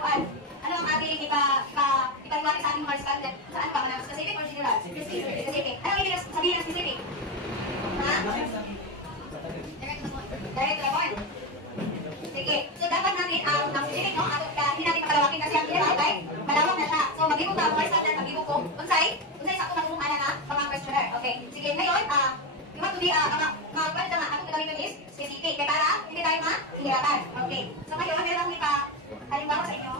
kuan? Ano ang ating ipaliwanag sa ating Mars calendar? Saan ba? Specific or general? Specific. Ano ang ibig sabihin ng specific? Ha? Direct to the point. Sige. So, dapat natin ang specific, no? Hindi natin makalawakin kasi ang general ay malawak na siya. So, mag-ibog ka, Mars calendar, mag-ibog ko. Unsay sakto na kumuha na mga questioner. Okay. Sige, ngayon, you want to be, mag-kwento nga, akong gagawin ko is specific. Kaya para, hindi tayo mahirapan. Okay. So, ngayon, meron halimbawa sa inyo.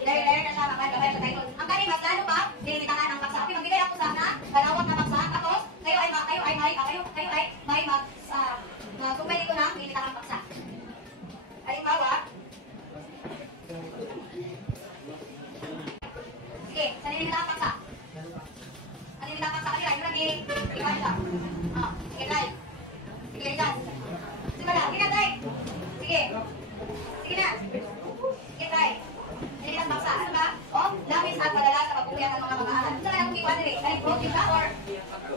Dahil na siya, magkagawin sa title. Ang kani, mas lalo pa, dinilitahan ang paksa. Okay, magbigay ako sana, malawak na paksa. Tapos, kayo ay may mag-kumpay ko na, dinilitahan ang paksa. Halimbawa, sige, sa dinilitahan ang paksa. Ang dinilitahan ang paksa, kanila, yung nag-iwan siya. Sige, try. Sige, dyan. Sige na, try. Sige. Sige na. Sige, try. Hindi ang paksa. Ano ba? Labis at padala sa pagkukuyan ng mga mag-aaral. Ito na yung key one rin. Dahil broad din siya or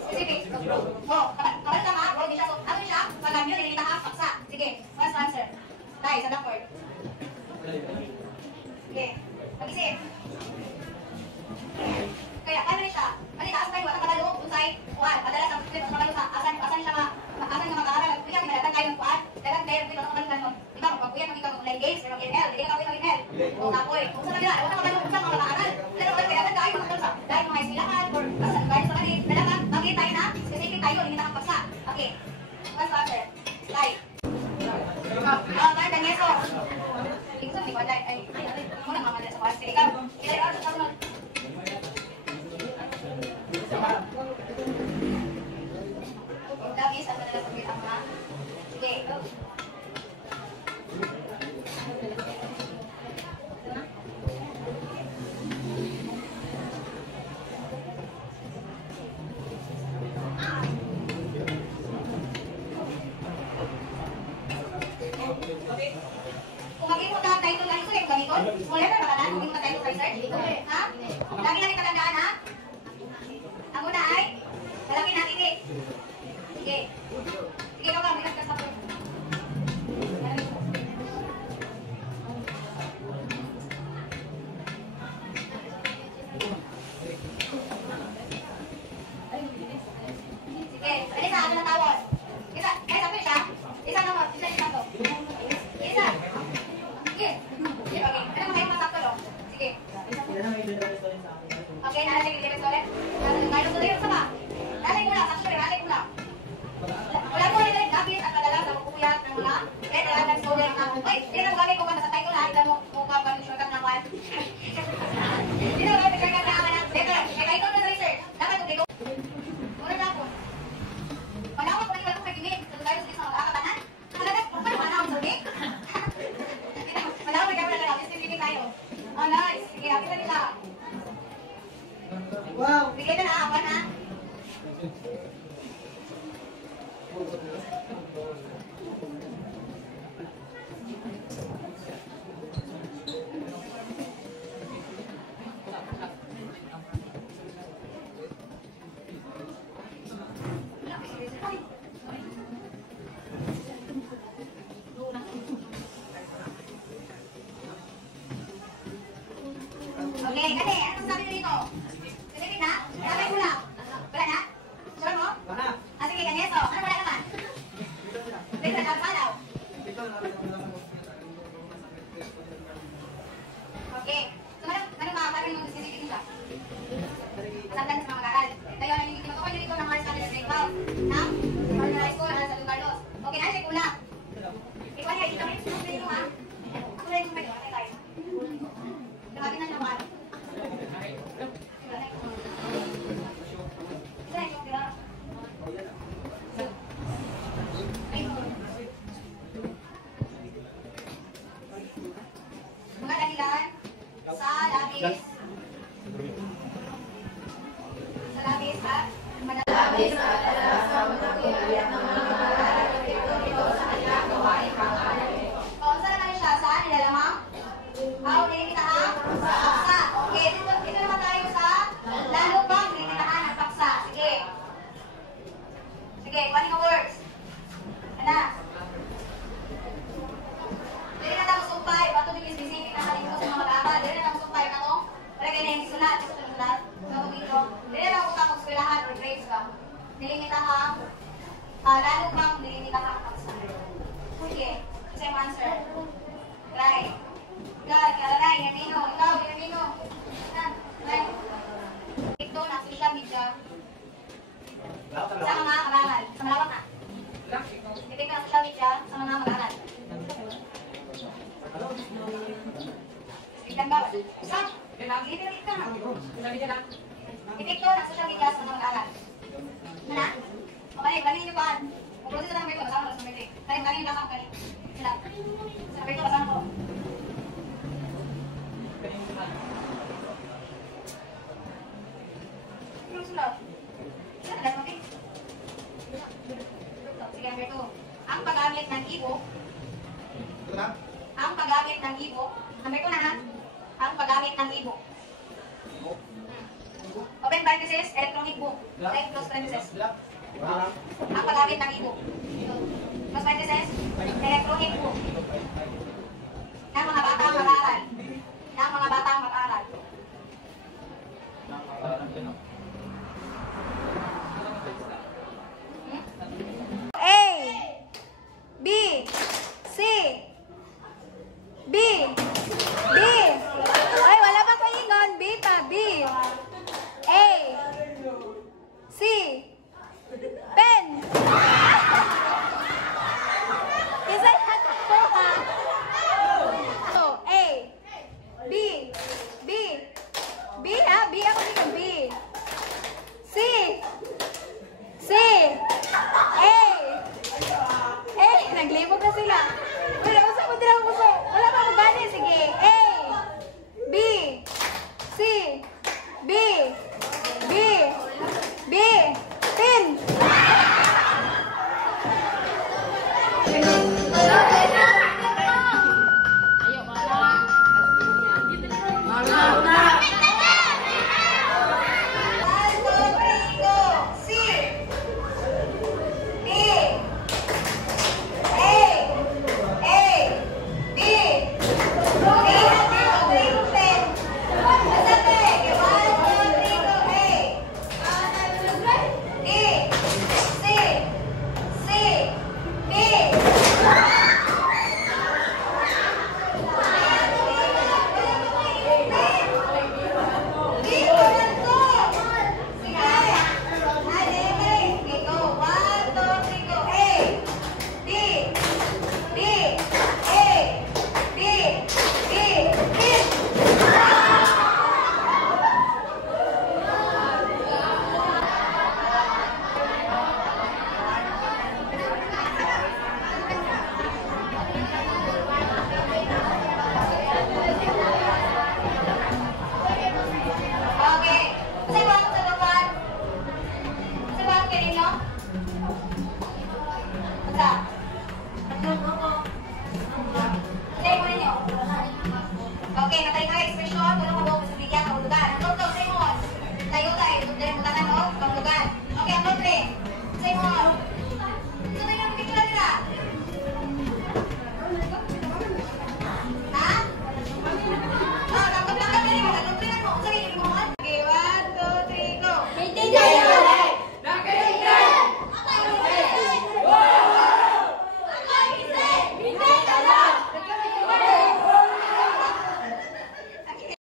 specific? Kapag tama, broad din siya. So, ano siya? Pag yun, nilita ka, paksa. Sige, first answer. Try, sa blackboard. Sige, mag-isip. Kaya, paano rin siya? Ano itaas tayo, walang kadalo, unsay, kuhan. Padala sa pagkukuyan sa asan siya mag-aaral. Kuya, kinalatan kayo ng kuhan. Dalang kayo, ito ang kanon. Diba, kung pagkuyan ng ikaw online games, pero ML, hindi ka kawin ng ML. O kapoy, kung saan nila, wala ka ba kung saan mga mag-aaral? Pero kung kaya tayo mga dahil mga isilakan, or basan tayo sa kanil, dalaman, magiging tayo na, specific tayo, limita kang paksa. Okay, first answer, slide. Tayo, Danyeso. Ikaw sa likod, ay, muna mamala sa kuhan. Ikaw, ikaw, sa sarunod. Dabis, ang madalas ang bitang na. Sige, go. Kung maging mo na title lang ito, yung ganito, small letter ba ka na? Kung maging mo na title research, ha? Lagi natin katandaan, ha? Ang una ay, lalaki natin eh. Sige. Sige, ikaw lang, bilang ka sa po. Sige, alisa, ano na tawon? Isa, ay, sabi siya. Isa naman, isa to. Isa. Sige. Okay, ano mga yung masakto, no? Sige. Okay, nalasing yung lyrics ulit. Ngayon ko lyrics ba? Nalasing mo lang, nalasing mo lang. Wala ko rin lapis at madala sa pagkukuyat ng mga dalagang student na, ay, hindi na gamit ko sa title ha, hindi mo mukha ba yung shortcut ng one. Hindi na gamit shortcut na aman. Better, may title na research. Dapat kung dito. Muna na ako. Panawag ko nang pag-imit. Ito tayo sa mag-aakabanan. Talaga, paano manawag sa ulit? Manawag ka pala lang. Specific tayo. Oh, nice. Sige, happy na nila. Wow. Bigay na na, awan ha. Okay, kasi, anong sabi nyo dito? Silipin na? Sabay ko lang. Wala na? Sure mo? Wala. Sige, ganito. Ano wala naman? Bigla na, palaw. Okay. So, ano makakaroon yung silipin siya? Masagdan sa mga mag-aaral. Kaya, yung tinutukoy nyo dito ng Mars Calendar Break Out. Ng High School, sa San Carlos. Okay, na-check ko na. Ikaw niya, dito rin ha? Ako rin yung may doon. Tayo. Grabe na naman. Mga dahilan sa labis. Sa labis at madalabis at sa magkakilala ng mga mag-aaral dito sa kanilang gawain pang-aaral. O, saan naman siya? Saan? Nilalamang? Nilimitahan? Paksa. Okay, dito naman tayo sa lalo bang nilimitahan ng paksa. Sige. Sige, kuhanin ka words. Ano? Nilimitahang, lalo bang nilimitahang paksa? Sige, same answer. Right. God, kalaray, Yanino. Ikaw, Yanino. Right. Ito na social media. Sa mga mag-aaral. Sa malawak na. Ito na social media sa mga mag-aaral. Ilan ba? Isang? Ilan ka na? Ito na social media sa mga mag-aaral. Mana? Okay, galing nyo ba? Kung proses na namin ito, kasama ko sa metric. Kaya galing nyo lang galing. Sila. Sabi ko, kasama ko. Ano sila? Sila, dahil matik. Sige, number 2. Ang pag-gamit ng ibo. Ang pag-gamit ng ibo. Number 2 na ha? Ang pag-gamit ng ibo. Open parenthesis, electronic book. Like close parenthesis. Ang pag-gamit ng e-book. Close parenthesis, electronic book. Ng mga batang mag-aaral. Ng mga batang mag-aaral. A, B, C, B, D. Ay, wala pa ko ingon. B pa, B. A, C, pen. Isa na ko ha. So, A, B, B, B ha, B ako dito, B. C, C, A, naglibog na sila. Wala, usap mo din uso. Wala pa magani, sige. A, B, C, B, B, B, pin.